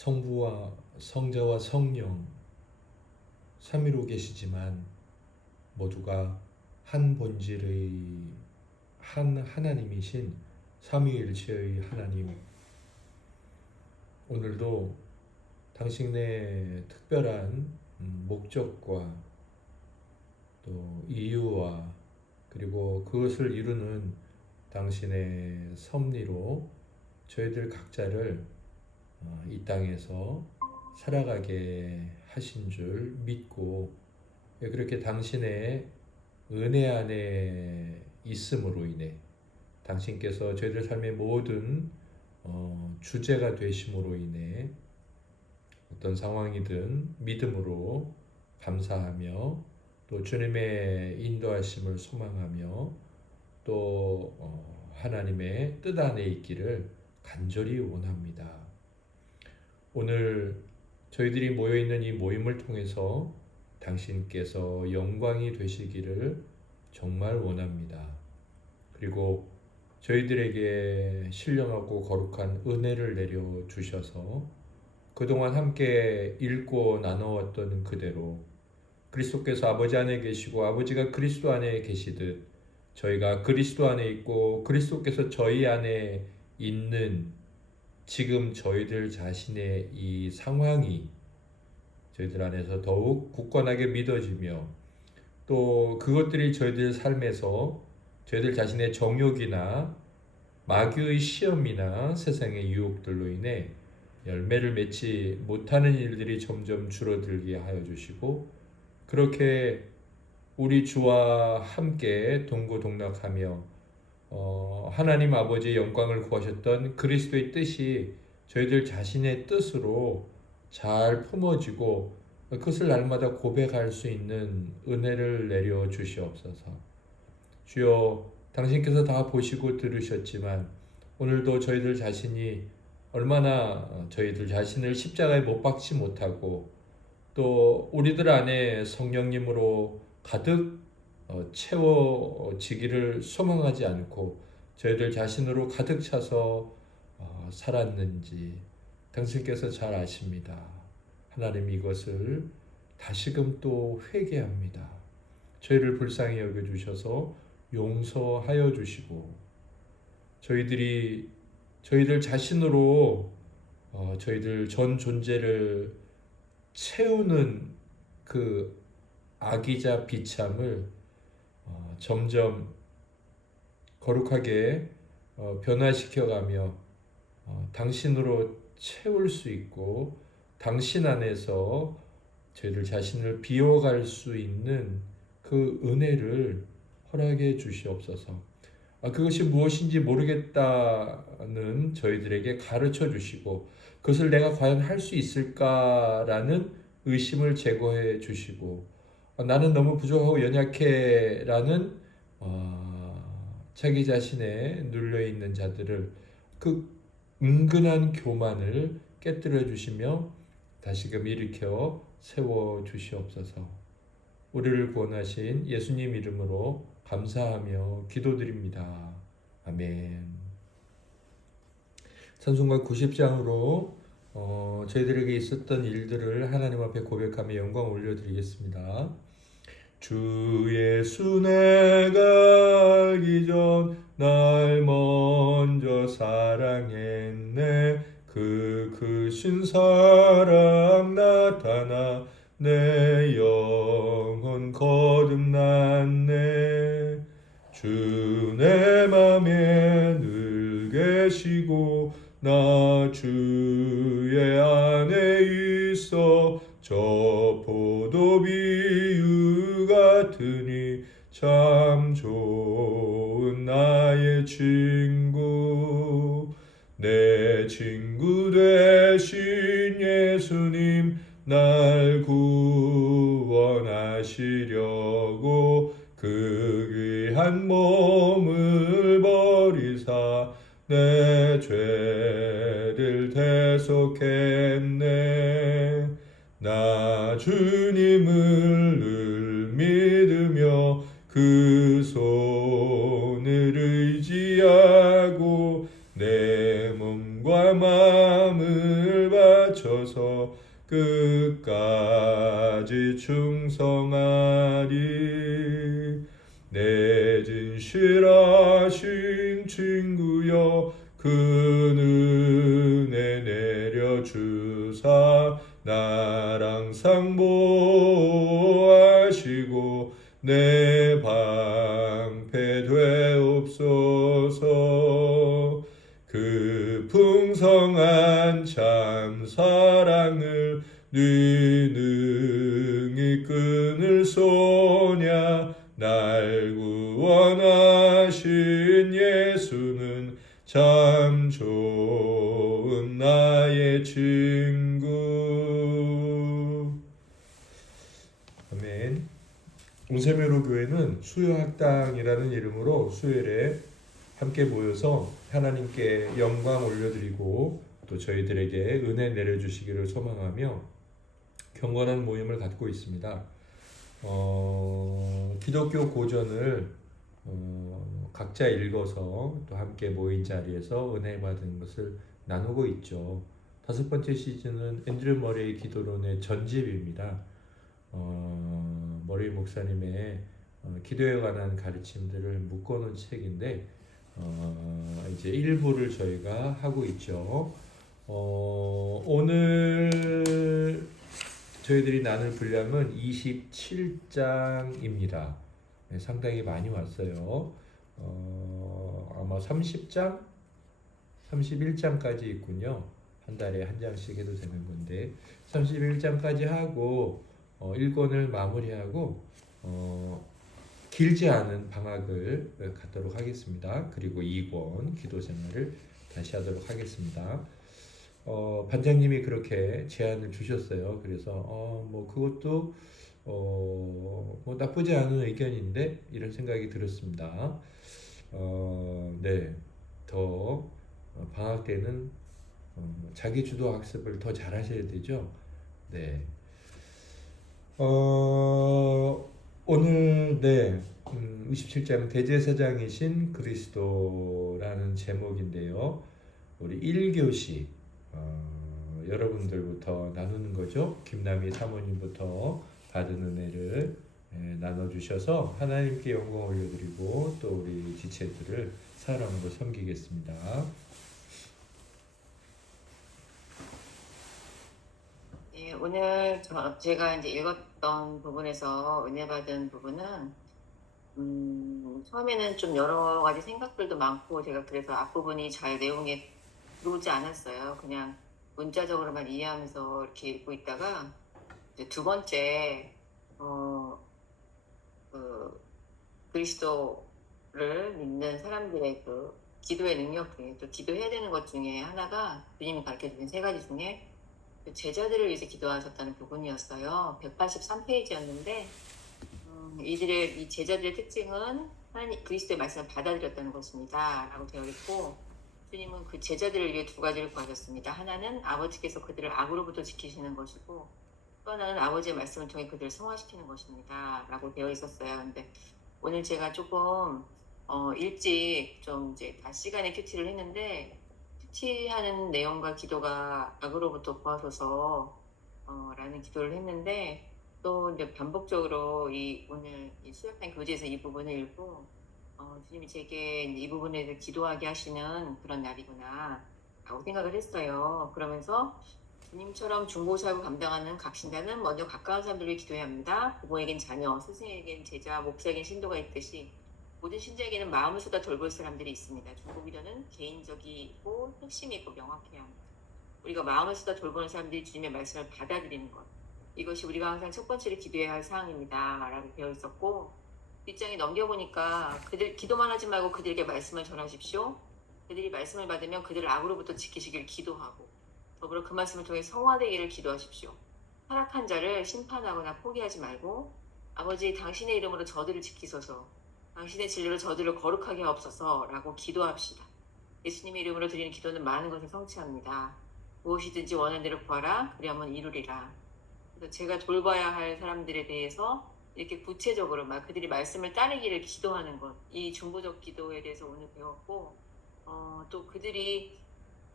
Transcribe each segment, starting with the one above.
성부와 성자와 성령 삼위로 계시지만 모두가 한 본질의 한 하나님이신 삼위일체의 하나님, 오늘도 당신의 특별한 목적과 또 이유와 그리고 그것을 이루는 당신의 섭리로 저희들 각자를 이 땅에서 살아가게 하신 줄 믿고, 그렇게 당신의 은혜 안에 있음으로 인해 당신께서 저희들 삶의 모든 주제가 되심으로 인해 어떤 상황이든 믿음으로 감사하며 또 주님의 인도하심을 소망하며 또 하나님의 뜻 안에 있기를 간절히 원합니다. 오늘 저희들이 모여있는 이 모임을 통해서 당신께서 영광이 되시기를 정말 원합니다. 그리고 저희들에게 신령하고 거룩한 은혜를 내려 주셔서 그동안 함께 읽고 나누었던 그대로 그리스도께서 아버지 안에 계시고 아버지가 그리스도 안에 계시듯 저희가 그리스도 안에 있고 그리스도께서 저희 안에 있는 지금 저희들 자신의 이 상황이 저희들 안에서 더욱 굳건하게 믿어지며 또 그것들이 저희들 삶에서 저희들 자신의 정욕이나 마귀의 시험이나 세상의 유혹들로 인해 열매를 맺지 못하는 일들이 점점 줄어들게 하여 주시고, 그렇게 우리 주와 함께 동고동락하며 하나님 아버지의 영광을 구하셨던 그리스도의 뜻이 저희들 자신의 뜻으로 잘 품어지고 그것을 날마다 고백할 수 있는 은혜를 내려 주시옵소서. 주여, 당신께서 다 보시고 들으셨지만 오늘도 저희들 자신이 얼마나 저희들 자신을 십자가에 못 박지 못하고 또 우리들 안에 성령님으로 가득 채워지기를 소망하지 않고 저희들 자신으로 가득 차서 살았는지 당신께서 잘 아십니다. 하나님, 이것을 다시금 또 회개합니다. 저희를 불쌍히 여겨주셔서 용서하여 주시고 저희들 자신으로 저희들 전 존재를 채우는 그 악이자 비참을 점점 거룩하게 변화시켜가며 당신으로 채울 수 있고 당신 안에서 저희들 자신을 비워갈 수 있는 그 은혜를 허락해 주시옵소서. 그것이 무엇인지 모르겠다는 저희들에게 가르쳐 주시고 그것을 내가 과연 할 수 있을까라는 의심을 제거해 주시고 나는 너무 부족하고 연약해 라는 자기 자신에 눌려있는 자들을 그 은근한 교만을 깨뜨려 주시며 다시금 일으켜 세워 주시옵소서. 우리를 구원하신 예수님 이름으로 감사하며 기도드립니다. 아멘. 찬송가 90장으로 저희들에게 있었던 일들을 하나님 앞에 고백하며 영광 올려드리겠습니다. 주 예수 내가 알기 전 날 먼저 사랑했네. 그 크신 사랑 나타나 내 영혼 거듭났네. 주 내 맘에 늘 계시고 나 주의 안에 있어 저 포도비유 같으니 참 좋은 나의 친구. 내 친구 되신 예수님 날 구원하시려고 그 귀한 몸을 버리사 내 죄를 대속했네. 나 주님을 늘 믿으며 그 손을 의지하고 내 몸과 마음을 바쳐서 끝까지 충성하리. 내 진실하신 친구여 그 은혜 내려주사 나랑 상보하시고 내 방패 되옵소서. 그 풍성한 참 사랑을 네 능히 끊을 소냐. 날 구원하신 예수는 참 좋은 나의 친구. 아멘. 온세매로 교회는 수요학당이라는 이름으로 수요일에 함께 모여서 하나님께 영광 올려드리고 또 저희들에게 은혜 내려주시기를 소망하며 경건한 모임을 갖고 있습니다. 기독교 고전을 각자 읽어서 또 함께 모인 자리에서 은혜 받은 것을 나누고 있죠. 5번째 시즌은 앤드류 머레이 기도론의 전집입니다. 머레이 목사님의 기도에 관한 가르침들을 묶어놓은 책인데 이제 일부를 저희가 하고 있죠. 오늘 저희들이 나눌 분량은 27장입니다. 네, 상당히 많이 왔어요. 아마 30장, 31장까지 있군요. 한 달에 한 장씩 해도 되는 건데 31장까지 하고 1권을 마무리하고 길지 않은 방학을 갖도록 하겠습니다. 그리고 2권 기도생활을 다시 하도록 하겠습니다. 반장님이 그렇게 제안을 주셨어요. 그래서 뭐 그것도 뭐 나쁘지 않은 의견인데 이런 생각이 들었습니다. 네, 더 방학 때는 자기 주도 학습을 더 잘하셔야 되죠. 네. 오늘 27장 대제사장이신 그리스도라는 제목인데요. 우리 1교시 여러분들부터 나누는 거죠. 김남희 사모님부터 받은 은혜를 나눠주셔서 하나님께 영광 올려드리고 또 우리 지체들을 사랑으로 섬기겠습니다. 예, 오늘 제가 이제 읽었던 부분에서 은혜 받은 부분은 처음에는 좀 여러 가지 생각들도 많고 제가 그래서 앞부분이 잘 내용에 들어오지 않았어요. 그냥 문자적으로만 이해하면서 이렇게 읽고 있다가 이제 두 번째 그리스도를 믿는 사람들의 그 기도의 능력 중에 또 기도해야 되는 것 중에 하나가 주님이 가르쳐주신 3가지 중에 제자들을 위해서 기도하셨다는 부분이었어요. 183페이지였는데 이 제자들의 특징은 하나님 그리스도의 말씀을 받아들였다는 것입니다. 라고 되어 있고 주님은 그 제자들을 위해 2가지를 구하셨습니다. 하나는 아버지께서 그들을 악으로부터 지키시는 것이고 또 하나는 아버지의 말씀을 통해 그들을 성화시키는 것입니다. 라고 되어 있었어요. 근데 오늘 제가 조금 일찍 좀 이제 다 시간에 큐티를 했는데 큐티하는 내용과 기도가 악으로부터 구하소서 라는 기도를 했는데 또 이제 반복적으로 오늘 이 수요학당 교재에서 이 부분을 읽고 주님이 제게 이 부분에 대해서 기도하게 하시는 그런 날이구나 라고 생각을 했어요. 그러면서 주님처럼 중보사역을 감당하는 각 신자는 먼저 가까운 사람들을 위해 기도해야 합니다. 부모에겐 자녀, 스승에겐 제자, 목사에겐 신도가 있듯이 모든 신자에게는 마음을 쏟아 돌볼 사람들이 있습니다. 중보기도는 개인적이고 핵심이 있고 명확해야 합니다. 우리가 마음을 쏟아 돌보는 사람들이 주님의 말씀을 받아들이는 것, 이것이 우리가 항상 첫 번째로 기도해야 할 사항입니다. 라고 되어 있었고 뒷장에 넘겨보니까 그들 기도만 하지 말고 그들에게 말씀을 전하십시오. 그들이 말씀을 받으면 그들을 악으로부터 지키시길 기도하고 더불어 그 말씀을 통해 성화되기를 기도하십시오. 타락한 자를 심판하거나 포기하지 말고 아버지 당신의 이름으로 저들을 지키소서 당신의 진리로 저들을 거룩하게 하옵소서 라고 기도합시다. 예수님의 이름으로 드리는 기도는 많은 것을 성취합니다. 무엇이든지 원하는 대로 구하라 그리하면 이루리라. 그래서 제가 돌봐야 할 사람들에 대해서 이렇게 구체적으로 막 그들이 말씀을 따르기를 기도하는 것, 이 중보적 기도에 대해서 오늘 배웠고 또 그들이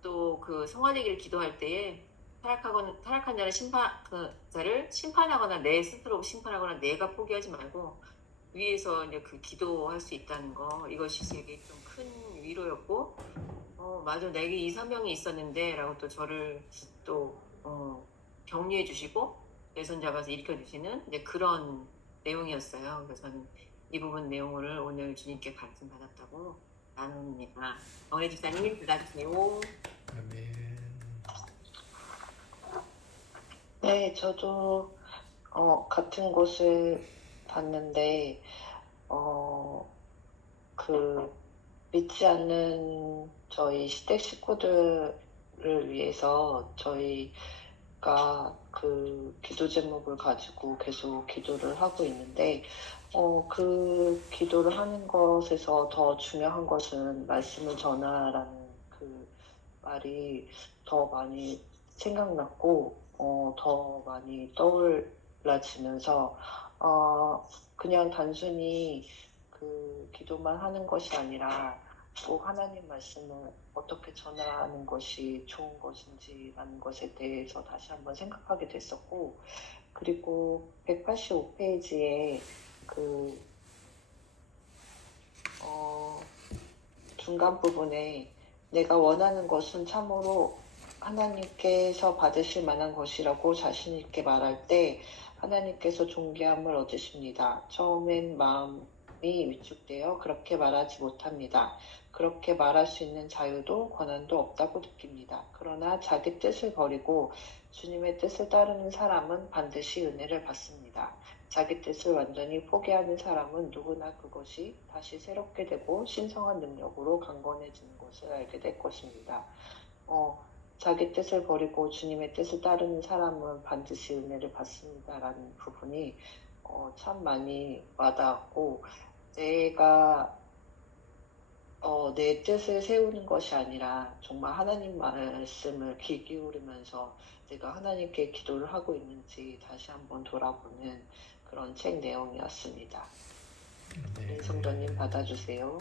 또 그 성화되기를 기도할 때에 타락한 자를 심판하거나 내 스스로 심판하거나 내가 포기하지 말고 위에서 이제 그 기도할 수 있다는 거, 이것이 되게 좀 큰 위로였고, 맞아, 내게 이 사명이 있었는데 라고 또 저를 또 격려해 주시고 내선 잡아서 일으켜 주시는 이제 그런 내용이었어요. 그래서 저는 이 부분 내용을 오늘 주님께 가르침 받았다고 나눕니다. 정혜 집사님 들어주세요. 아멘. 네, 저도 같은 곳을 봤는데 그 믿지 않는 저희 시댁 식구들을 위해서 저희가 그 기도 제목을 가지고 계속 기도를 하고 있는데 그 기도를 하는 것에서 더 중요한 것은 말씀을 전하라는 그 말이 더 많이 생각났고 더 많이 떠올라지면서 그냥 단순히 그 기도만 하는 것이 아니라 꼭 하나님 말씀을 어떻게 전하는 것이 좋은 것인지라는 것에 대해서 다시 한번 생각하게 됐었고, 그리고 185페이지에 그 중간 부분에 내가 원하는 것은 참으로 하나님께서 받으실 만한 것이라고 자신 있게 말할 때 하나님께서 존귀함을 얻으십니다. 처음엔 마음이 위축되어 그렇게 말하지 못합니다. 그렇게 말할 수 있는 자유도 권한도 없다고 느낍니다. 그러나 자기 뜻을 버리고 주님의 뜻을 따르는 사람은 반드시 은혜를 받습니다. 자기 뜻을 완전히 포기하는 사람은 누구나 그것이 다시 새롭게 되고 신성한 능력으로 강건해지는 것을 알게 될 것입니다. 자기 뜻을 버리고 주님의 뜻을 따르는 사람은 반드시 은혜를 받습니다라는 부분이 참 많이 와닿았고, 내가 내 뜻을 세우는 것이 아니라 정말 하나님 말씀을 귀 기울이면서 내가 하나님께 기도를 하고 있는지 다시 한번 돌아보는 그런 책 내용이었습니다. 네, 성도님 받아주세요.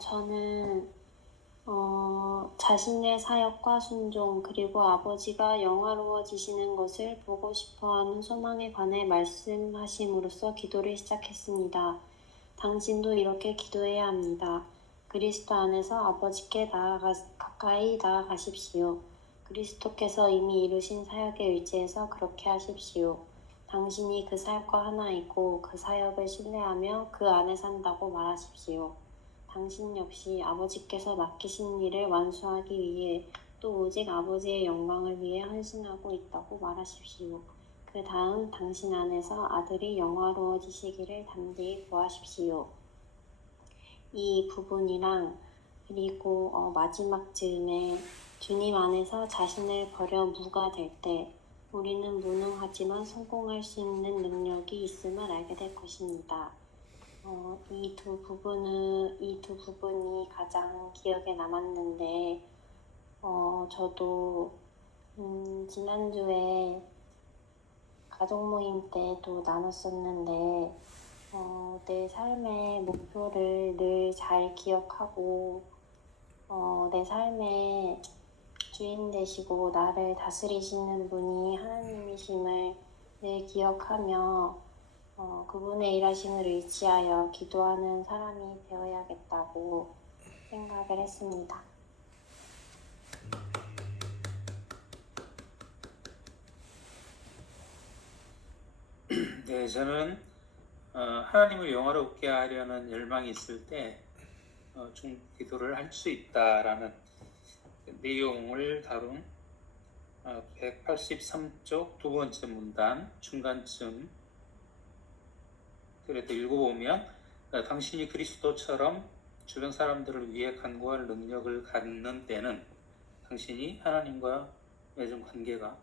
저는 자신의 사역과 순종, 그리고 아버지가 영화로워지시는 것을 보고 싶어하는 소망에 관해 말씀하심으로써 기도를 시작했습니다. 당신도 이렇게 기도해야 합니다. 그리스도 안에서 아버지께 가까이 나아가십시오. 그리스도께서 이미 이루신 사역에 의지해서 그렇게 하십시오. 당신이 그 사역과 하나이고 그 사역을 신뢰하며 그 안에 산다고 말하십시오. 당신 역시 아버지께서 맡기신 일을 완수하기 위해 또 오직 아버지의 영광을 위해 헌신하고 있다고 말하십시오. 그 다음 당신 안에서 아들이 영화로워지시기를 담대히 구하십시오. 이 부분이랑 그리고 마지막 즈음에 주님 안에서 자신을 버려 무가 될 때 우리는 무능하지만 성공할 수 있는 능력이 있음을 알게 될 것입니다. 이 두 부분이 가장 기억에 남았는데, 저도 지난주에 가족 모임 때도 나눴었는데, 내 삶의 목표를 늘 잘 기억하고, 내 삶의 주인 되시고 나를 다스리시는 분이 하나님이심을 늘 기억하며 그분의 일하심을 의지하여 기도하는 사람이 되어야겠다고 생각을 했습니다. 네, 저는 하나님을 영화롭게 하려는 열망이 있을 때 기도를 할 수 있다라는 내용을 다룬 183쪽 두 번째 문단 중간쯤 그래도 읽어보면 당신이 그리스도처럼 주변 사람들을 위해 간구할 능력을 갖는 때는 당신이 하나님과 맺은 관계가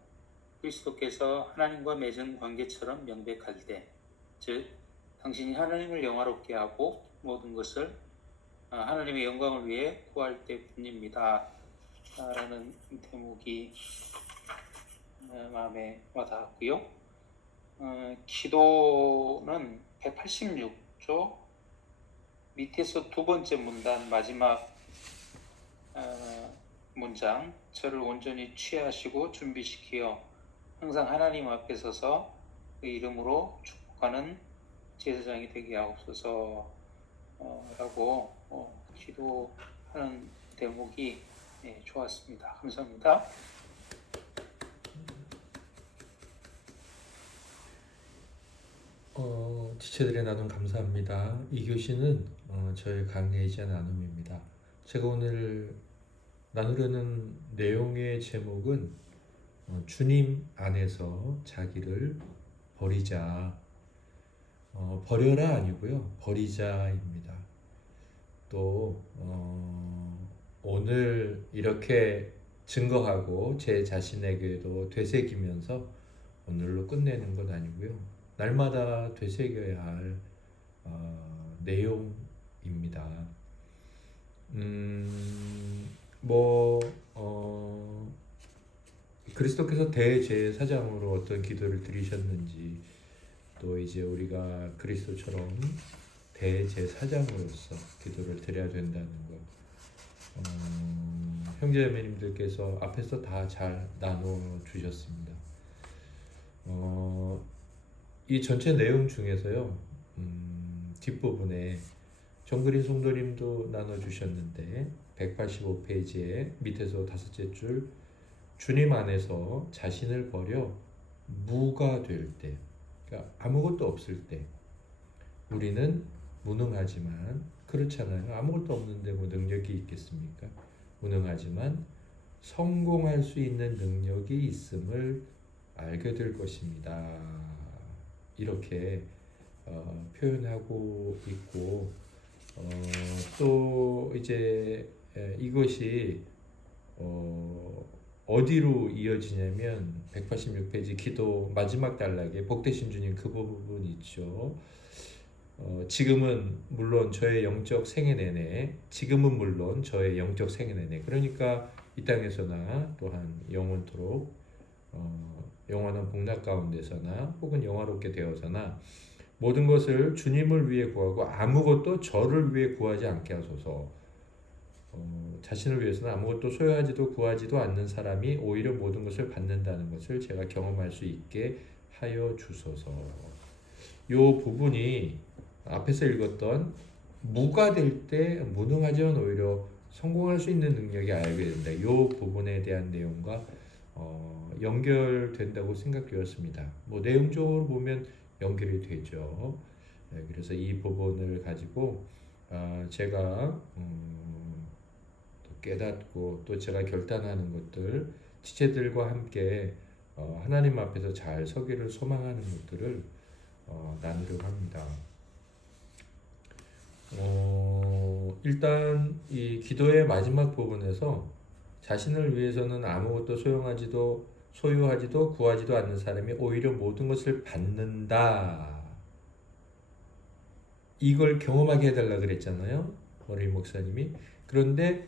그리스도께서 하나님과 맺은 관계처럼 명백할 때, 즉 당신이 하나님을 영화롭게 하고 모든 것을 하나님의 영광을 위해 구할 때뿐입니다 라는 대목이 마음에 와닿았고요. 기도는 186조 밑에서 두 번째 문단 마지막 다음 장 저를 온전히 취하시고 준비시키어 항상 하나님 앞에 서서 그 이름으로 축복하는 제사장이 되게 하옵소서 라고 기도하는 대목이 좋았습니다. 감사합니다. 지체들의 나눔 감사합니다. 이 교시는 저의 강해지한 나눔입니다. 제가 오늘 나누려는 내용의 제목은 주님 안에서 자기를 버리자. 버려라 아니고요. 버리자입니다. 또 오늘 이렇게 증거하고 제 자신에게도 되새기면서 오늘로 끝내는 건 아니고요. 날마다 되새겨야 할 내용입니다. 그리스도께서 대제사장으로 어떤 기도를 드리셨는지, 또 이제 우리가 그리스도처럼 대제사장으로서 기도를 드려야 된다는 것, 형제자매님들께서 앞에서 다 잘 나눠 주셨습니다. 이 전체 내용 중에서요, 뒷부분에 정그린 성도님도 나눠주셨는데 185페이지에 밑에서 다섯째 줄, 주님 안에서 자신을 버려 무가 될 때, 그러니까 아무것도 없을 때 우리는 무능하지만, 그렇잖아요. 아무것도 없는데 뭐 능력이 있겠습니까? 무능하지만 성공할 수 있는 능력이 있음을 알게 될 것입니다. 이렇게 표현하고 있고, 또 이제 이것이 어디로 이어지냐면 186페이지 기도 마지막 단락에 복되신 주님 그 부분 있죠. 지금은 물론 저의 영적 생애 내내, 그러니까 이 땅에서나 또한 영원토록 영원한 복락 가운데서나 혹은 영화롭게 되어서나 모든 것을 주님을 위해 구하고 아무것도 저를 위해 구하지 않게 하소서. 자신을 위해서는 아무것도 소유하지도 구하지도 않는 사람이 오히려 모든 것을 받는다는 것을 제가 경험할 수 있게 하여 주소서. 이 부분이 앞에서 읽었던 무가 될 때 무능하지만 오히려 성공할 수 있는 능력이 알게 된다. 이 부분에 대한 내용과 연결된다고 생각되었습니다. 뭐 내용적으로 보면 연결이 되죠. 그래서 이 부분을 가지고 제가 또 깨닫고 또 제가 결단하는 것들, 지체들과 함께 하나님 앞에서 잘 서기를 소망하는 것들을 나누려고 합니다. 일단 이 기도의 마지막 부분에서 자신을 위해서는 아무것도 소유하지도 구하지도 않는 사람이 오히려 모든 것을 받는다. 이걸 경험하게 해달라 그랬잖아요. 머리 목사님이. 그런데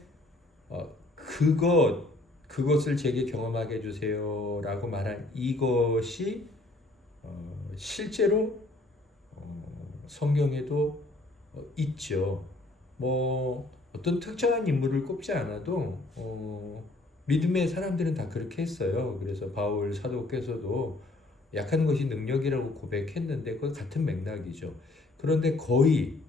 그것을 제게 경험하게 해주세요라고 말한 이것이 실제로 성경에도 있죠. 뭐 어떤 특정한 인물을 꼽지 않아도 믿음의 사람들은 다 그렇게 했어요. 그래서 바울 사도께서도 약한 것이 능력이라고 고백했는데 그건 같은 맥락이죠. 그런데 거의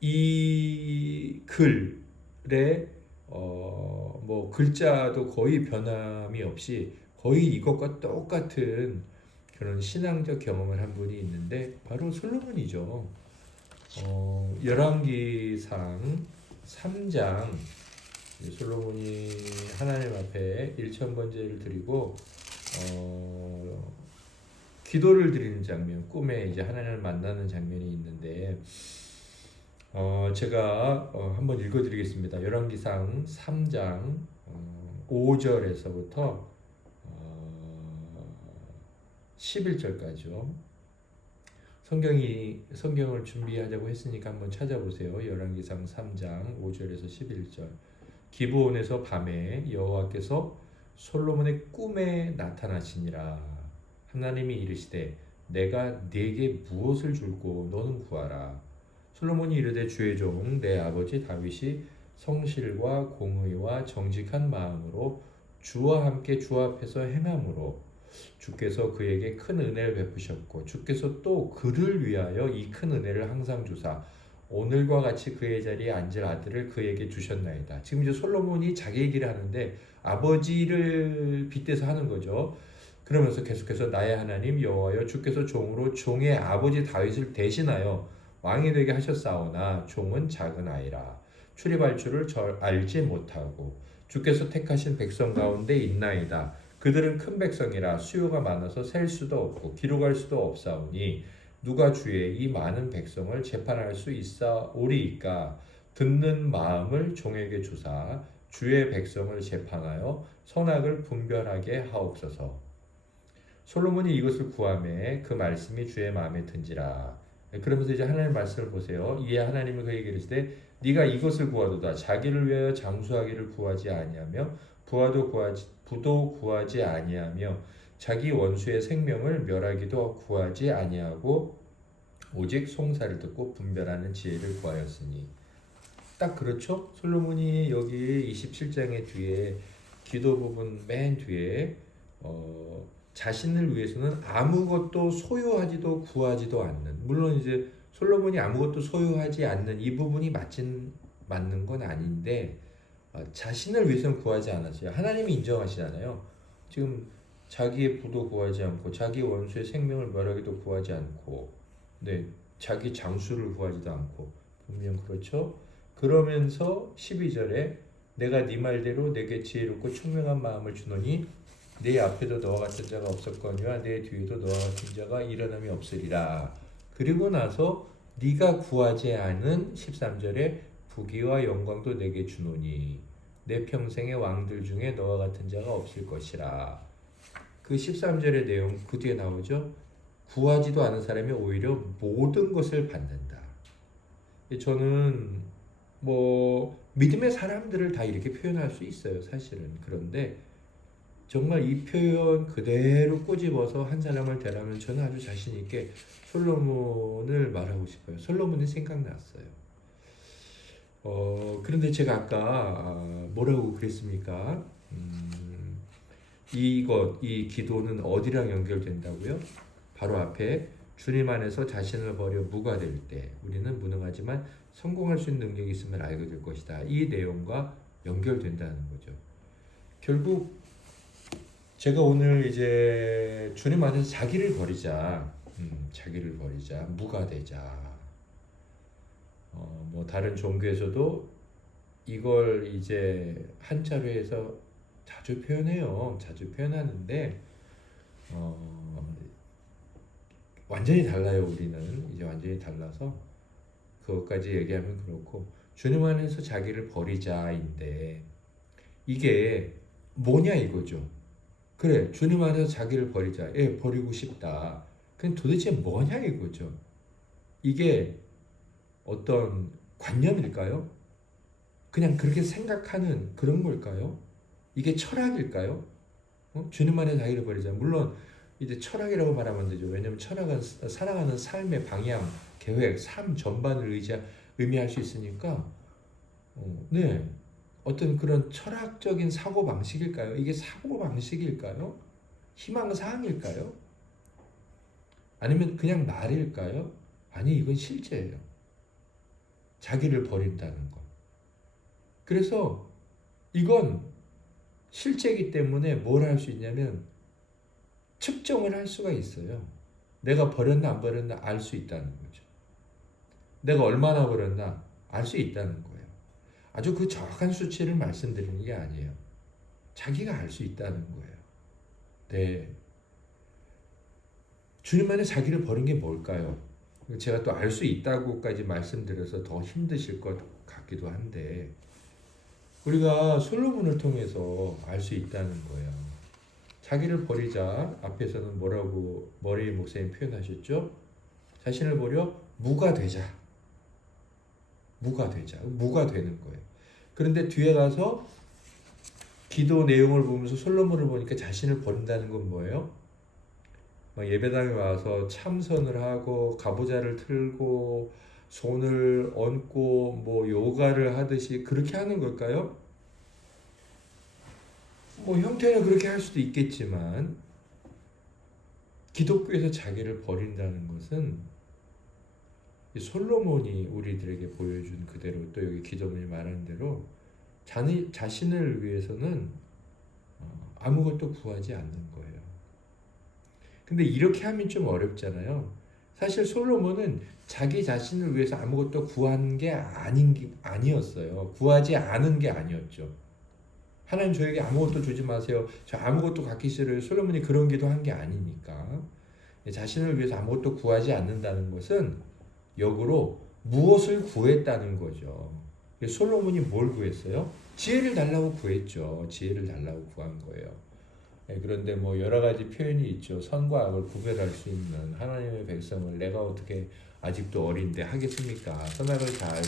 이 글에 뭐 글자도 거의 변함이 없이 거의 이것과 똑같은 그런 신앙적 경험을 한 분이 있는데 바로 솔로몬이죠. 열왕기상 3장, 솔로몬이 하나님 앞에 일천번제를 드리고 기도를 드리는 장면, 꿈에 이제 하나님을 만나는 장면이 있는데 제가 한번 읽어드리겠습니다. 열왕기상 3장 5절에서부터 11절까지요. 성경을 준비하자고 했으니까 한번 찾아보세요. 열왕기상 3장 5절에서 11절. 기브온에서 밤에 여호와께서 솔로몬의 꿈에 나타나시니라. 하나님이 이르시되 내가 네게 무엇을 줄고 너는 구하라. 솔로몬이 이르되 주의 종 내 아버지 다윗이 성실과 공의와 정직한 마음으로 주와 함께 주 앞에서 행함으로 주께서 그에게 큰 은혜를 베푸셨고 주께서 또 그를 위하여 이 큰 은혜를 항상 주사 오늘과 같이 그의 자리에 앉을 아들을 그에게 주셨나이다. 지금 이제 솔로몬이 자기 얘기를 하는데 아버지를 빗대서 하는 거죠. 그러면서 계속해서 나의 하나님 여호와여 주께서 종으로 종의 아버지 다윗을 대신하여 왕이 되게 하셨사오나 종은 작은 아이라 출입할 줄을 알지 못하고 주께서 택하신 백성 가운데 있나이다. 그들은 큰 백성이라 수요가 많아서 셀 수도 없고 기록할 수도 없사오니 누가 주의 이 많은 백성을 재판할 수 있사오리이까. 듣는 마음을 종에게 주사 주의 백성을 재판하여 선악을 분별하게 하옵소서. 솔로몬이 이것을 구하매 그 말씀이 주의 마음에 든지라. 그러면서 이제 하나님 말씀을 보세요. 이에 하나님이 그에게 이르시되 네가 이것을 구하도다. 자기를 위하여 장수하기를 구하지 아니하며 부도 구하지 아니하며 자기 원수의 생명을 멸하기도 구하지 아니하고 오직 송사를 듣고 분별하는 지혜를 구하였으니. 딱 그렇죠? 솔로몬이 여기 27장의 뒤에 기도 부분 맨 뒤에 자신을 위해서는 아무것도 소유하지도 구하지도 않는, 물론 이제 솔로몬이 아무것도 소유하지 않는 이 부분이 맞는 건 아닌데 자신을 위해서는 구하지 않았어요. 하나님이 인정하시잖아요. 지금 자기의 부도 구하지 않고 자기 원수의 생명을 멸하기도 구하지 않고 네, 자기 장수를 구하지도 않고 분명 그렇죠. 그러면서 12절에 내가 네 말대로 내게 지혜롭고 총명한 마음을 주노니 내 앞에도 너와 같은 자가 없었거니와 내 뒤에도 너와 같은 자가 일어남이 없으리라. 그리고 나서 네가 구하지 않은 13절에 부귀와 영광도 내게 주노니 내 평생의 왕들 중에 너와 같은 자가 없을 것이라. 그 13절의 내용 그 뒤에 나오죠. 구하지도 않은 사람이 오히려 모든 것을 받는다. 저는 믿음의 사람들을 다 이렇게 표현할 수 있어요, 사실은. 그런데 정말 이 표현 그대로 꼬집어서 한 사람을 대라면 저는 아주 자신 있게 솔로몬을 말하고 싶어요. 솔로몬이 생각났어요. 그런데 제가 아까 뭐라고 그랬습니까? 이 기도는 어디랑 연결된다고요? 바로 앞에 주님 안에서 자신을 버려 무가 될 때 우리는 무능하지만 성공할 수 있는 능력이 있음을 알게 될 것이다. 이 내용과 연결된다는 거죠. 결국 제가 오늘 이제 주님 안에서 자기를 버리자, 무가 되자. 다른 종교에서도 이걸 이제 한자로 해서 자주 표현하는데 완전히 달라요. 우리는 이제 완전히 달라서 그것까지 얘기하면 그렇고 주님 안에서 자기를 버리자인데 이게 뭐냐 이거죠. 그래, 주님 안에서 자기를 버리자. 버리고 싶다. 그럼 도대체 뭐냐 이거죠. 이게 어떤 관념일까요? 그냥 그렇게 생각하는 그런 걸까요? 이게 철학일까요? 주님 안에서 자기를 버리자. 물론 이제 철학이라고 말하면 안 되죠. 왜냐하면 철학은 살아가는 삶의 방향, 계획, 삶 전반을 의미할 수 있으니까 네, 어떤 그런 철학적인 사고 방식일까요? 이게 사고 방식일까요? 희망 사항일까요? 아니면 그냥 말일까요? 아니, 이건 실제예요. 자기를 버린다는 것. 그래서 이건 실제이기 때문에 뭘 할 수 있냐면 측정을 할 수가 있어요. 내가 버렸나 안 버렸나 알 수 있다는 거죠. 내가 얼마나 버렸나 알 수 있다는 거예요. 아주 그 정확한 수치를 말씀드리는 게 아니에요. 자기가 알 수 있다는 거예요. 네. 주님 안에 자기를 버린 게 뭘까요? 제가 또 알 수 있다고까지 말씀드려서 더 힘드실 것 같기도 한데 우리가 솔로몬을 통해서 알 수 있다는 거예요. 자기를 버리자. 앞에서는 뭐라고 머리 목사님 표현하셨죠? 자신을 버려 무가 되자. 무가 되는 거예요. 그런데 뒤에 가서 기도 내용을 보면서 솔로몬을 보니까 자신을 버린다는 건 뭐예요? 예배당에 와서 참선을 하고 가보자를 틀고 손을 얹고 뭐 요가를 하듯이 그렇게 하는 걸까요? 뭐 형태는 그렇게 할 수도 있겠지만 기독교에서 자기를 버린다는 것은 이 솔로몬이 우리들에게 보여준 그대로 또 여기 기도문이 말하는 대로 자신을 위해서는 아무것도 구하지 않는 거예요. 근데 이렇게 하면 좀 어렵잖아요. 사실 솔로몬은 자기 자신을 위해서 아무것도 구한 게 아니었어요. 구하지 않은 게 아니었죠. 하나님 저에게 아무것도 주지 마세요. 저 아무것도 갖기 싫어요. 솔로몬이 그런 기도 한 게 아니니까. 자신을 위해서 아무것도 구하지 않는다는 것은 역으로 무엇을 구했다는 거죠. 솔로몬이 뭘 구했어요? 지혜를 달라고 구했죠. 지혜를 달라고 구한 거예요. 그런데 뭐 여러 가지 표현이 있죠. 선과 악을 구별할 수 있는 하나님의 백성을 내가 어떻게 아직도 어린데 하겠습니까? 선악을 잘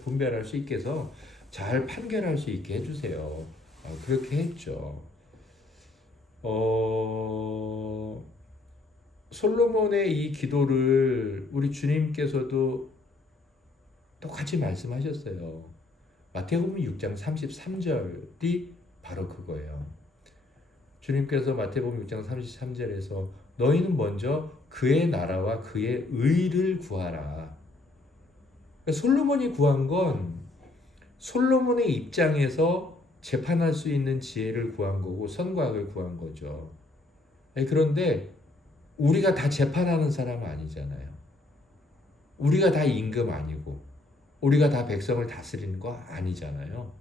분별할 수 있게 해서 잘 판결할 수 있게 해주세요. 그렇게 했죠. 솔로몬의 이 기도를 우리 주님께서도 똑같이 말씀하셨어요. 마태복음 6장 33절이 바로 그거예요. 주님께서 마태복음 6장 33절에서 너희는 먼저 그의 나라와 그의 의를 구하라. 그러니까 솔로몬이 구한 건 솔로몬의 입장에서 재판할 수 있는 지혜를 구한 거고 선과 악을 구한 거죠. 그런데 우리가 다 재판하는 사람은 아니잖아요. 우리가 다 임금 아니고 우리가 다 백성을 다스리는 거 아니잖아요.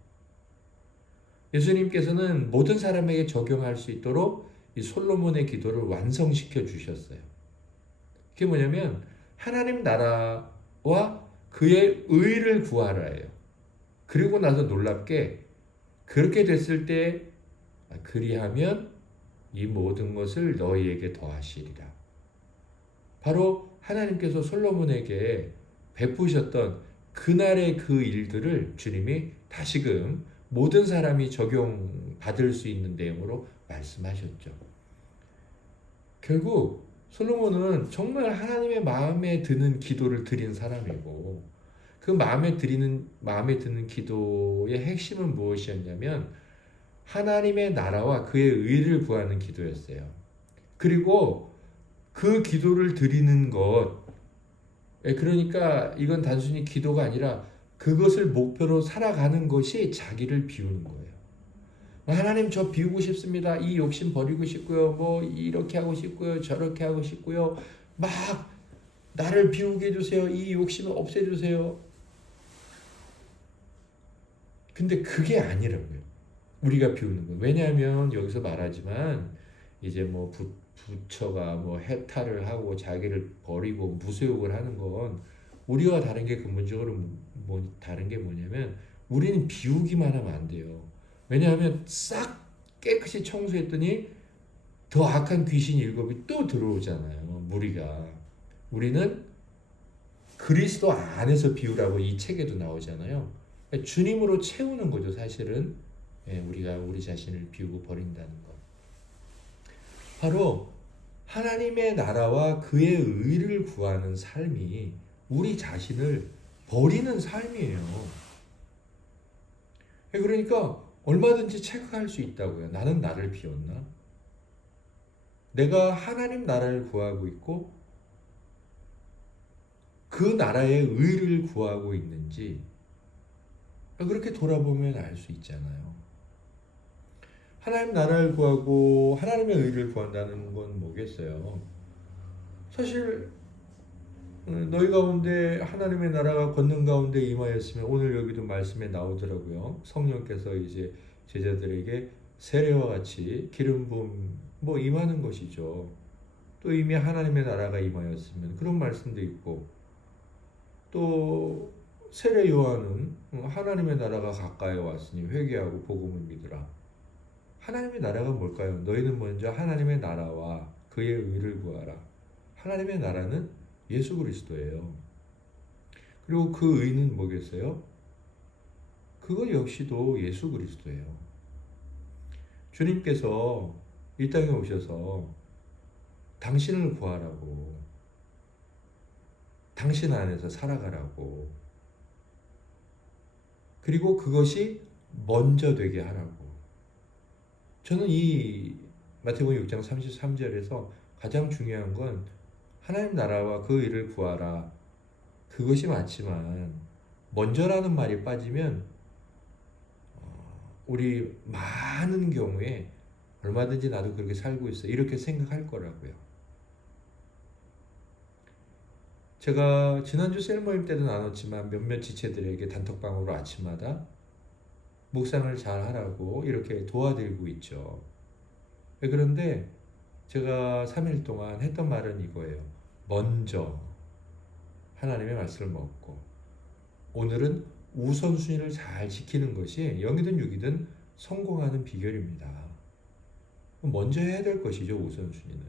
예수님께서는 모든 사람에게 적용할 수 있도록 이 솔로몬의 기도를 완성시켜 주셨어요. 그게 뭐냐면 하나님 나라와 그의 의를 구하라예요. 그리고 나서 놀랍게 그렇게 됐을 때 그리하면 이 모든 것을 너희에게 더하시리라. 바로 하나님께서 솔로몬에게 베푸셨던 그날의 그 일들을 주님이 다시금 모든 사람이 적용받을 수 있는 내용으로 말씀하셨죠. 결국 솔로몬은 정말 하나님의 마음에 드는 기도를 드린 사람이고 그 마음에 드는 기도의 핵심은 무엇이었냐면 하나님의 나라와 그의 의를 구하는 기도였어요. 그리고 그 기도를 드리는 것, 그러니까 이건 단순히 기도가 아니라 그것을 목표로 살아가는 것이 자기를 비우는 거예요. 하나님 저 비우고 싶습니다. 이 욕심 버리고 싶고요. 뭐 이렇게 하고 싶고요. 저렇게 하고 싶고요. 막 나를 비우게 해주세요. 이 욕심을 없애주세요. 근데 그게 아니라고요. 우리가 비우는 건. 왜냐하면 여기서 말하지만 이제 뭐 부처가 뭐 해탈을 하고 자기를 버리고 무소욕을 하는 건 우리와 다른 게 근본적으로 다른 게 뭐냐면 우리는 비우기만 하면 안 돼요. 왜냐하면 싹 깨끗이 청소했더니 더 악한 귀신 일곱이 또 들어오잖아요. 무리가. 우리는 그리스도 안에서 비우라고 이 책에도 나오잖아요. 주님으로 채우는 거죠, 사실은. 우리가 우리 자신을 비우고 버린다는 것. 바로 하나님의 나라와 그의 의를 구하는 삶이 우리 자신을 버리는 삶이에요. 그러니까 얼마든지 체크할 수 있다고요. 나는 나를 비웠나? 내가 하나님 나라를 구하고 있고 그 나라의 의를 구하고 있는지 그렇게 돌아보면 알 수 있잖아요. 하나님 나라를 구하고 하나님의 의를 구한다는 건 뭐겠어요? 사실 너희 가운데 하나님의 나라가 권능 가운데 임하였으면 오늘 여기도 말씀에 나오더라고요. 성령께서 이제 제자들에게 세례와 같이 기름 부음 뭐 임하는 것이죠. 또 이미 하나님의 나라가 임하였으면 그런 말씀도 있고 또 세례 요한은 하나님의 나라가 가까이 왔으니 회개하고 복음을 믿으라. 하나님의 나라가 뭘까요? 너희는 먼저 하나님의 나라와 그의 의를 구하라. 하나님의 나라는 예수 그리스도예요. 그리고 그 의는 뭐겠어요? 그것 역시도 예수 그리스도예요. 주님께서 이 땅에 오셔서 당신을 구하라고 당신 안에서 살아가라고. 그리고 그것이 먼저 되게 하라고. 저는 이 마태복음 6장 33절에서 가장 중요한 건 하나님 나라와 그 일을 구하라. 그것이 맞지만 먼저라는 말이 빠지면 우리 많은 경우에 얼마든지 나도 그렇게 살고 있어 이렇게 생각할 거라고요. 제가 지난주 셀모임 때도 나눴지만 몇몇 지체들에게 단톡방으로 아침마다 묵상을 잘 하라고 이렇게 도와드리고 있죠. 그런데 제가 3일 동안 했던 말은 이거예요. 먼저 하나님의 말씀을 먹고 오늘은 우선순위를 잘 지키는 것이 0이든 6이든 성공하는 비결입니다. 먼저 해야 될 것이죠, 우선순위는.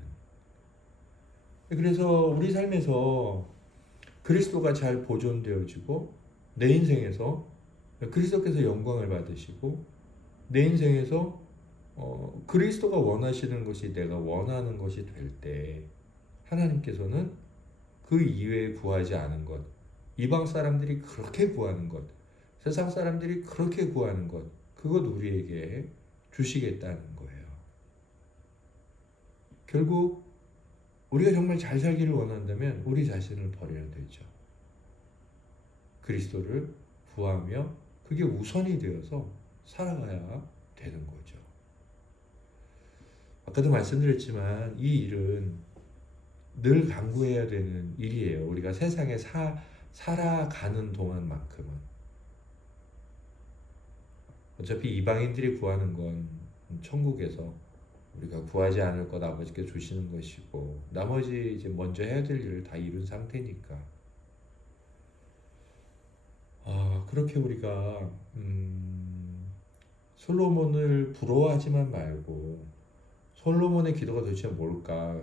그래서 우리 삶에서 그리스도가 잘 보존되어지고 내 인생에서 그리스도께서 영광을 받으시고 내 인생에서 그리스도가 원하시는 것이 내가 원하는 것이 될 때 하나님께서는 그 이외에 구하지 않은 것, 이방 사람들이 그렇게 구하는 것, 세상 사람들이 그렇게 구하는 것, 그것 우리에게 주시겠다는 거예요. 결국 우리가 정말 잘 살기를 원한다면 우리 자신을 버려야 되죠. 그리스도를 구하며 그게 우선이 되어서 살아가야 되는 거죠. 아까도 말씀드렸지만 이 일은 늘 강구해야 되는 일이에요. 우리가 세상에 살아가는 동안만큼은. 어차피 이방인들이 구하는 건 천국에서 우리가 구하지 않을 것 아버지께 주시는 것이고 나머지 이제 먼저 해야 될 일을 다 이룬 상태니까. 그렇게 우리가 솔로몬을 부러워하지만 말고 솔로몬의 기도가 도대체 뭘까?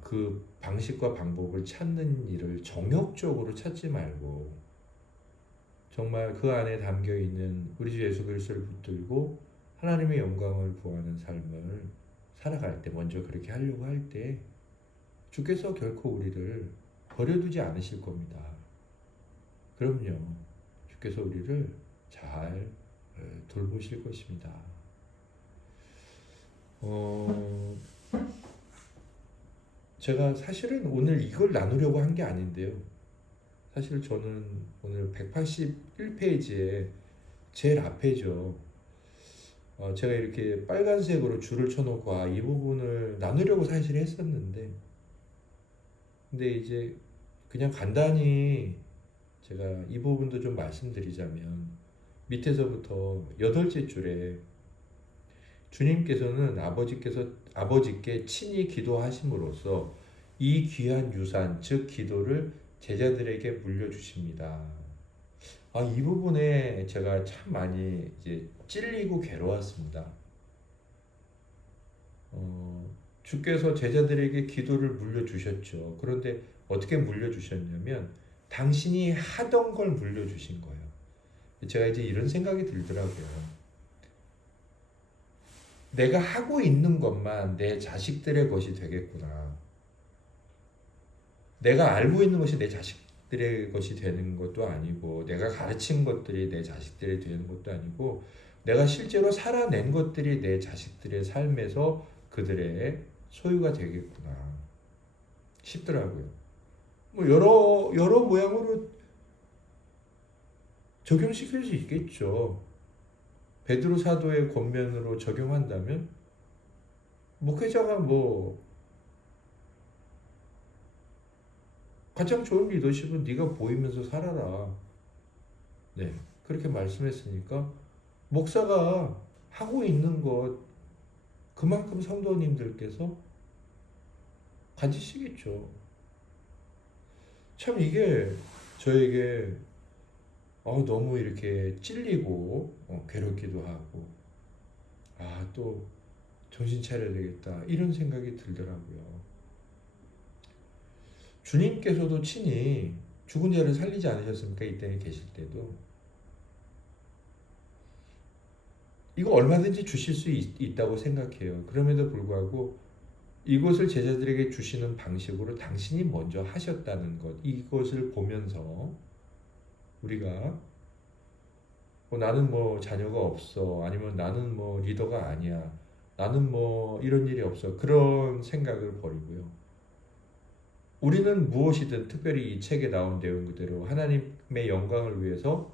그 방식과 방법을 찾는 일을 정욕적으로 찾지 말고 정말 그 안에 담겨 있는 우리 주 예수 그리스도를 붙들고 하나님의 영광을 구하는 삶을 살아갈 때 먼저 그렇게 하려고 할 때 주께서 결코 우리를 버려두지 않으실 겁니다. 그럼요. 주께서 우리를 잘 돌보실 것입니다. 제가 사실은 오늘 이걸 나누려고 한 게 아닌데요. 사실 저는 오늘 181페이지에 제일 앞에죠. 제가 이렇게 빨간색으로 줄을 쳐놓고 이 부분을 나누려고 사실 했었는데 근데 이제 그냥 간단히 제가 이 부분도 좀 말씀드리자면 밑에서부터 8째 줄에 주님께서는 아버지께 친히 기도하심으로써 이 귀한 유산 즉 기도를 제자들에게 물려주십니다. 이 부분에 제가 참 많이 이제 찔리고 괴로웠습니다. 주께서 제자들에게 기도를 물려주셨죠. 그런데 어떻게 물려주셨냐면 당신이 하던 걸 물려주신 거예요. 제가 이제 이런 생각이 들더라고요. 내가 하고 있는 것만 내 자식들의 것이 되겠구나. 내가 알고 있는 것이 내 자식들의 것이 되는 것도 아니고 내가 가르친 것들이 내 자식들이 되는 것도 아니고 내가 실제로 살아낸 것들이 내 자식들의 삶에서 그들의 소유가 되겠구나 싶더라고요. 뭐 여러 모양으로 적용시킬 수 있겠죠. 베드로 사도의 권면으로 적용한다면 목회자가 가장 좋은 리더십은 네가 보이면서 살아라. 네, 그렇게 말씀했으니까 목사가 하고 있는 것 그만큼 성도님들께서 가지시겠죠. 참 이게 저에게 너무 이렇게 찔리고 괴롭기도 하고 또 정신 차려야 되겠다 이런 생각이 들더라고요. 주님께서도 친히 죽은 자를 살리지 않으셨습니까? 이 땅에 계실 때도. 이거 얼마든지 주실 수 있다고 생각해요. 그럼에도 불구하고 이것을 제자들에게 주시는 방식으로 당신이 먼저 하셨다는 것, 이것을 보면서 우리가 나는 뭐 자녀가 없어, 아니면 나는 뭐 리더가 아니야, 나는 뭐 이런 일이 없어, 그런 생각을 버리고요. 우리는 무엇이든, 특별히 이 책에 나온 내용 그대로 하나님의 영광을 위해서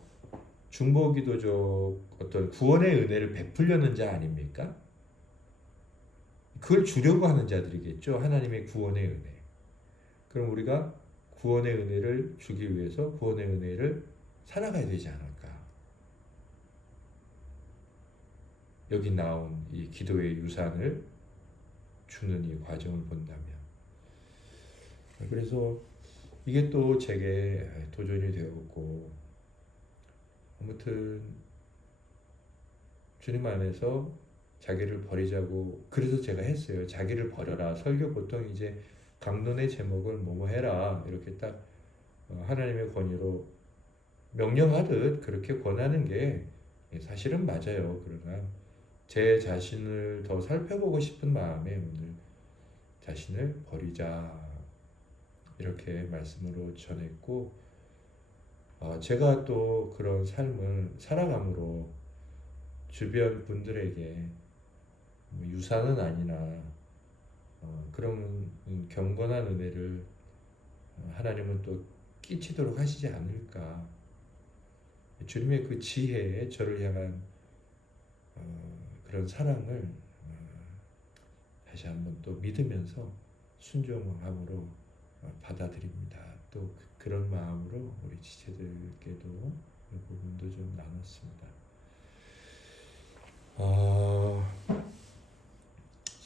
중보기도적 어떤 구원의 은혜를 베풀려는 자 아닙니까? 그걸 주려고 하는 자들이겠죠. 하나님의 구원의 은혜. 그럼 우리가 구원의 은혜를 주기 위해서 구원의 은혜를 살아가야 되지 않을까? 여기 나온 이 기도의 유산을 주는 이 과정을 본다면, 그래서 이게 또 제게 도전이 되었고, 아무튼 주님 안에서 자기를 버리자고, 그래서 제가 했어요. 자기를 버려라. 설교 보통 이제 강론의 제목을 뭐뭐 해라 이렇게 딱 하나님의 권위로 명령하듯 그렇게 권하는 게 사실은 맞아요. 그러나 제 자신을 더 살펴보고 싶은 마음에 오늘 자신을 버리자 이렇게 말씀으로 전했고, 제가 또 그런 삶을 살아감으로 주변 분들에게 뭐 유산은 아니나 그런 경건한 은혜를 하나님은 또 끼치도록 하시지 않을까. 주님의 그 지혜에 저를 향한 그런 사랑을 다시 한번 또 믿으면서 순종함으로 받아들입니다. 또 그런 마음으로 우리 지체들께도 이 부분도 좀 나눴습니다.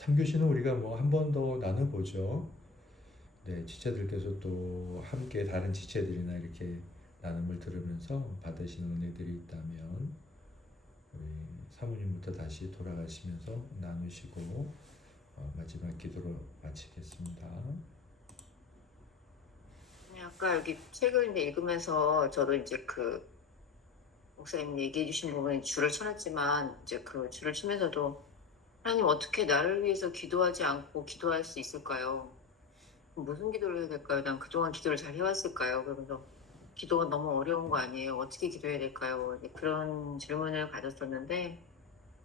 3교시는 우리가 뭐 한 번 더 나눠보죠. 네, 지체들께서 또 함께 다른 지체들이나 이렇게 나눔을 들으면서 받으시는 은혜들이 있다면 우리 사모님부터 다시 돌아가시면서 나누시고 마지막 기도로 마치겠습니다. 아까 여기 책을 이제 읽으면서 저도 이제 그 목사님 얘기해 주신 부분에 줄을 쳐놨지만, 이제 그 줄을 치면서도 하나님 어떻게 나를 위해서 기도하지 않고 기도할 수 있을까요? 무슨 기도를 해야 될까요? 난 그동안 기도를 잘 해왔을까요? 그러면서 기도가 너무 어려운 거 아니에요? 어떻게 기도해야 될까요? 그런 질문을 가졌었는데,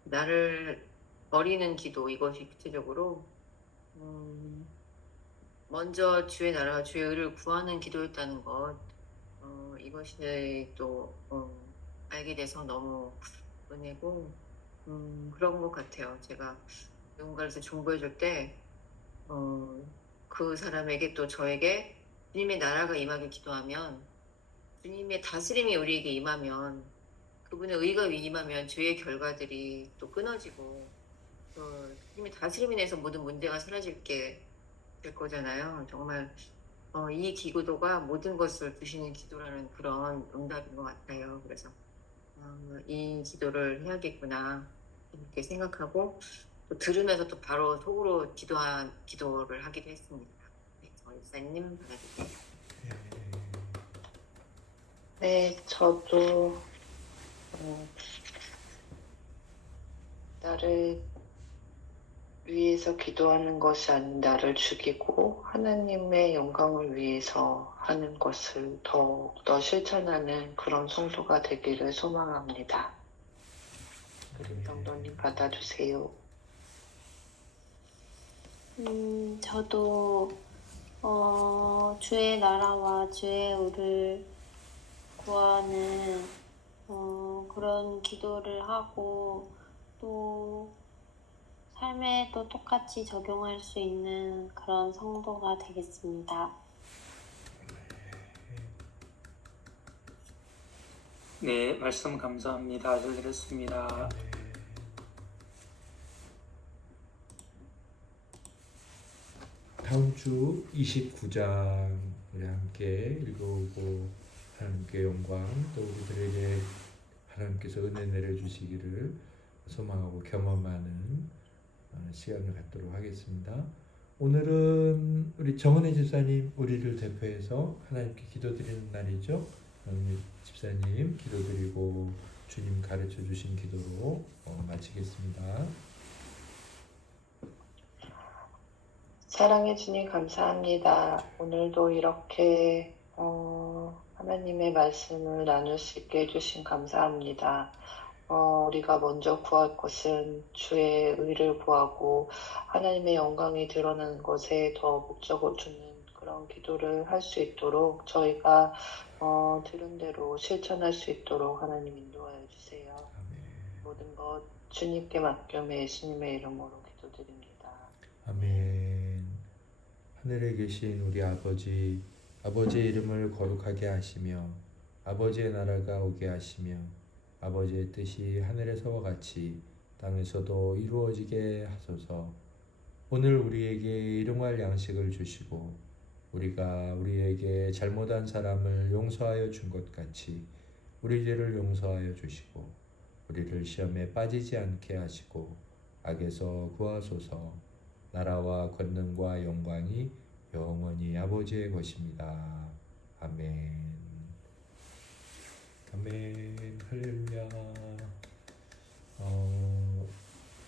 나를 버리는 기도, 이것이 구체적으로 먼저 주의 나라와 주의 의를 구하는 기도였다는 것, 이것이 또 알게 돼서 너무 은혜고, 그런 것 같아요. 제가 누군가를 중보해 줄 때 그 사람에게 또 저에게 주님의 나라가 임하길 기도하면, 주님의 다스림이 우리에게 임하면, 그분의 의가 임하면 죄의 결과들이 또 끊어지고, 주님의 다스림에 대해서 모든 문제가 사라질 거잖아요. 정말 이 기도가 모든 것을 주시는 기도라는 그런 응답인 것 같아요. 그래서 이 기도를 해야겠구나 이렇게 생각하고, 또 들으면서 또 바로 속으로 기도를 하기도 했습니다. 네, 목사님 받아주세요. 네, 저도 나를 위해서 기도하는 것이 아닌 나를 죽이고 하나님의 영광을 위해서 하는 것을 더욱더 실천하는 그런 성도가 되기를 소망합니다. 성도님 받아주세요. 저도 주의 나라와 주의 의를 구하는 그런 기도를 하고, 또 삶에도 똑같이 적용할 수 있는 그런 성도가 되겠습니다. 네, 말씀 감사합니다. 잘 들었습니다. 다음 주 29장 우리 함께 읽어보고, 하나님께 영광, 또 우리들에게 하나님께서 은혜 내려주시기를 소망하고 경험하는 시간을 갖도록 하겠습니다. 오늘은 우리 정은혜 집사님 우리를 대표해서 하나님께 기도드리는 날이죠. 정은혜 집사님 기도드리고 주님 가르쳐 주신 기도로 마치겠습니다. 사랑해 주님 감사합니다. 오늘도 이렇게 하나님의 말씀을 나눌 수 있게 해주신 감사합니다. 우리가 먼저 구할 것은 주의 의를 구하고 하나님의 영광이 드러나는 것에 더 목적을 두는 그런 기도를 할 수 있도록 저희가 들은 대로 실천할 수 있도록 하나님 인도하여 주세요. 아멘. 모든 것 주님께 맡겨매 예수님의 이름으로 기도드립니다. 아멘. 하늘에 계신 우리 아버지, 아버지의 이름을 거룩하게 하시며 아버지의 나라가 오게 하시며 아버지의 뜻이 하늘에서와 같이 땅에서도 이루어지게 하소서. 오늘 우리에게 일용할 양식을 주시고 우리가 우리에게 잘못한 사람을 용서하여 준 것 같이 우리 죄를 용서하여 주시고 우리를 시험에 빠지지 않게 하시고 악에서 구하소서. 나라와 권능과 영광이 영원히 아버지의 것입니다. 아멘. 아멘. 할렐루야.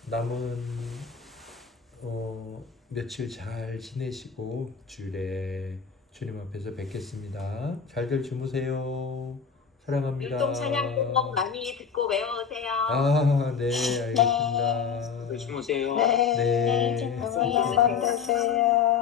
남은 며칠 잘 지내시고 주일에 주님 앞에서 뵙겠습니다. 잘들 주무세요. 사랑합니다. 율동 찬양곡 많이 듣고 외워오세요. 아, 네, 알겠습니다. 네. 주무세요. 네, 네. 좋은 밤 되세요.